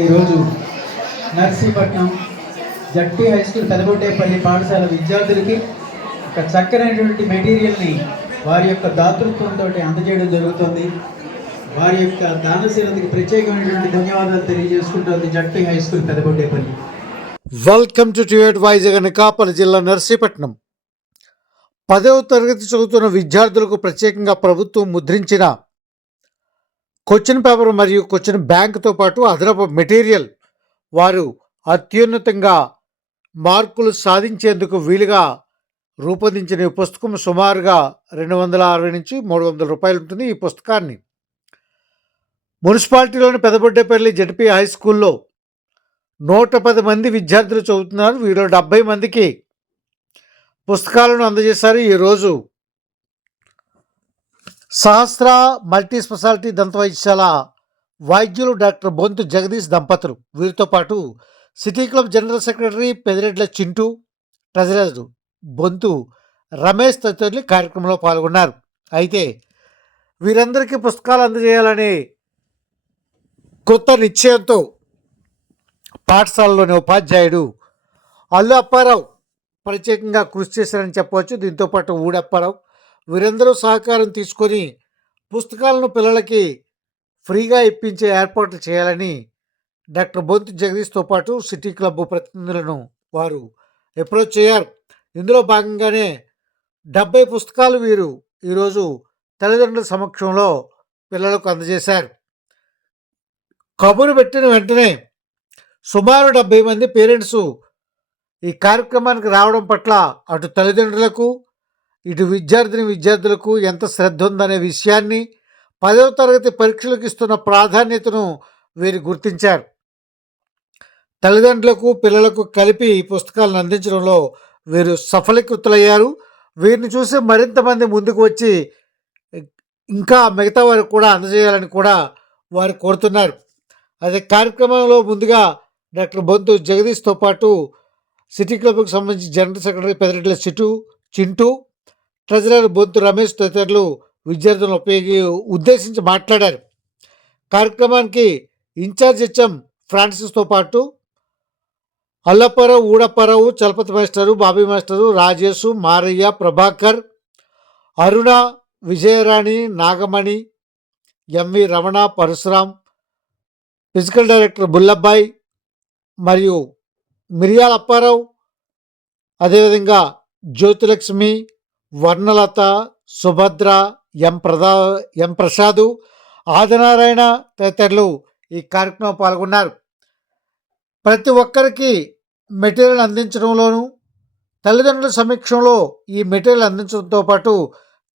ఈరోజు Narsipatnam Jatti high school Pedagottepalli పాఠశాల విద్యార్థులకి ఒక చక్కనైనటువంటి మెటీరియల్ని వారి యొక్క దాతృత్వంతో అందజేయడం జరుగుతుంది. వారి యొక్క దానశీలతకి ప్రత్యేకమైనటువంటి ధన్యవాదాలు తెలియజేసుకుంటుంది Jatti high school Pedagottepalli welcome to టివేట్ Vizag Anakapalli జిల్లా నర్సీపట్నం. పదవ తరగతి చదువుతున్న విద్యార్థులకు ప్రత్యేకంగా ప్రభుత్వం ముద్రించిన క్వశ్చన్ పేపర్ మరియు క్వశ్చన్ బ్యాంకుతో పాటు అదనపు మెటీరియల్ వారు అత్యున్నతంగా మార్కులు సాధించేందుకు వీలుగా రూపొందించిన ఈ పుస్తకం సుమారుగా రెండు వందల అరవై నుంచి మూడు వందల రూపాయలు ఉంటుంది ఈ పుస్తకాన్ని. మున్సిపాలిటీలోని పెదబొడ్డేపల్లి జడ్పీ హై స్కూల్లో నూట పది మంది విద్యార్థులు చదువుతున్నారు. వీరిలో డెబ్బై మందికి పుస్తకాలను అందజేశారు. ఈరోజు సహస్ర మల్టీ స్పెషాలిటీ దంత వైద్యశాల వైద్యులు డాక్టర్ బొంతు జగదీష్ దంపతులు. వీరితో పాటు city club general secretary Pedireddla Chintu treasurer Bonthu Ramesh తదితరులు కార్యక్రమంలో పాల్గొన్నారు. అయితే వీరందరికీ పుస్తకాలు అందజేయాలనే కొత్త నిశ్చయంతో పాఠశాలలోని ఉపాధ్యాయుడు అల్లు అప్పారావు ప్రత్యేకంగా కృషి చేశారని చెప్పవచ్చు. దీంతోపాటు ఊడప్పారావు వీరందరూ సహకారం తీసుకొని పుస్తకాలను పిల్లలకి ఫ్రీగా ఇప్పించే ఏర్పాట్లు చేయాలని డాక్టర్ బొంతు జగదీష్తో పాటు సిటీ క్లబ్ ప్రతినిధులను వారు అప్రోచ్ చేయారు ఇందులో భాగంగానే డెబ్బై పుస్తకాలు వీరు ఈరోజు తల్లిదండ్రుల సమక్షంలో పిల్లలకు అందజేశారు. కబురు పెట్టిన వెంటనే సుమారు డెబ్బై మంది పేరెంట్స్ ఈ కార్యక్రమానికి రావడం పట్ల అటు తల్లిదండ్రులకు ఇటు విద్యార్థిని విద్యార్థులకు ఎంత శ్రద్ధ ఉందనే విషయాన్ని పదవ తరగతి పరీక్షలకు ఇస్తున్న ప్రాధాన్యతను వీరు గుర్తించారు. తల్లిదండ్రులకు పిల్లలకు కలిపి ఈ పుస్తకాలను అందించడంలో వీరు సఫలీకృతులయ్యారు. వీరిని చూసి మరింత మంది ముందుకు వచ్చి ఇంకా మిగతా వారికి కూడా అందజేయాలని కూడా వారు కోరుతున్నారు. అదే కార్యక్రమంలో ముందుగా డాక్టర్ బొంతు జగదీష్తో పాటు సిటీ క్లబ్కు సంబంధించి general secretary Pedareddla Chitu Chintu treasurer Boddu Ramesh తదితరులు విద్యార్థులను ఉపయోగి ఉద్దేశించి మాట్లాడారు. కార్యక్రమానికి ఇన్ఛార్జ్ హెచ్ఎం ఫ్రాన్సిస్తో పాటు Allaparao Oodaparao Chalapathi master Bobby master Rajesh Marayya Prabhakar Aruna Vijayarani Nagamani MV Ramana Parasuram physical director Bullabbayi మరియు మిరియాల అప్పారావు అదేవిధంగా జ్యోతిలక్ష్మి వర్ణలత సుభద్ర ఎం ప్రదా ఎం ప్రసాదు ఆదినారాయణ తదితరులు ఈ కార్యక్రమం పాల్గొన్నారు. ప్రతి ఒక్కరికి మెటీరియల్ అందించడంలోనూ తల్లిదండ్రుల సమీక్షంలో ఈ మెటీరియల్ అందించడంతో పాటు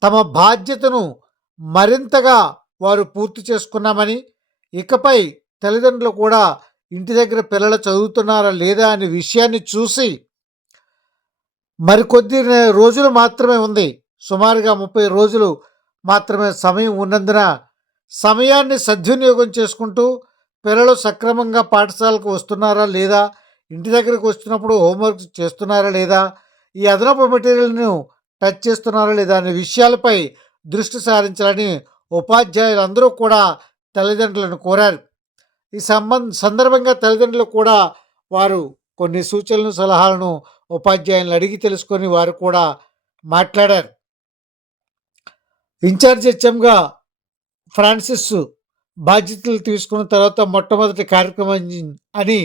తమ బాధ్యతను మరింతగా వారు పూర్తి చేసుకున్నామని ఇకపై తల్లిదండ్రులు కూడా ఇంటి దగ్గర పిల్లలు చదువుతున్నారా లేదా అనే విషయాన్ని చూసి మరికొద్ది రోజులు మాత్రమే ఉంది. సుమారుగా ముప్పై రోజులు మాత్రమే సమయం ఉన్నందున సమయాన్ని సద్వినియోగం చేసుకుంటూ పిల్లలు సక్రమంగా పాఠశాలకు వస్తున్నారా లేదా? ఇంటి దగ్గరకు వస్తున్నప్పుడు హోంవర్క్ చేస్తున్నారా లేదా? ఈ అదనపు మెటీరియల్ను టచ్ చేస్తున్నారా లేదా అనే విషయాలపై దృష్టి సారించాలని ఉపాధ్యాయులందరూ కూడా తల్లిదండ్రులను కోరారు. ఈ సంబంధ సందర్భంగా తల్లిదండ్రులు కూడా వారు కొన్ని సూచనలు సలహాలను ఉపాధ్యాయులను అడిగి తెలుసుకొని వారు కూడా మాట్లాడారు. ఇన్ఛార్జ్ హెచ్ఎంగా ఫ్రాన్సిస్ బాధ్యతలు తీసుకున్న తర్వాత మొట్టమొదటి కార్యక్రమం అని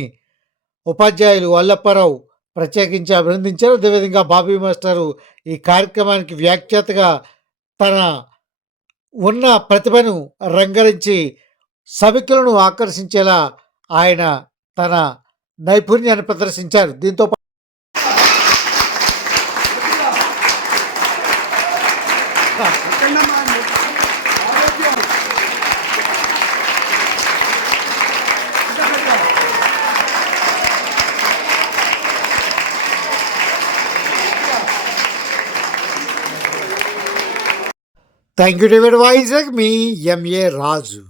ఉపాధ్యాయులు వల్లప్పారావు ప్రత్యేకించి అభినందించారు. అదేవిధంగా బాబీ మాస్టారు ఈ కార్యక్రమానికి వ్యాఖ్యాతగా తన ఉన్న ప్రతిభను రంగరించి సభికులను ఆకర్షించేలా ఆయన తన నైపుణ్యాన్ని ప్రదర్శించారు. దీంతో థ్యాంక్ యూ టు వైజాగ్ మీ ఎంఏ రాజు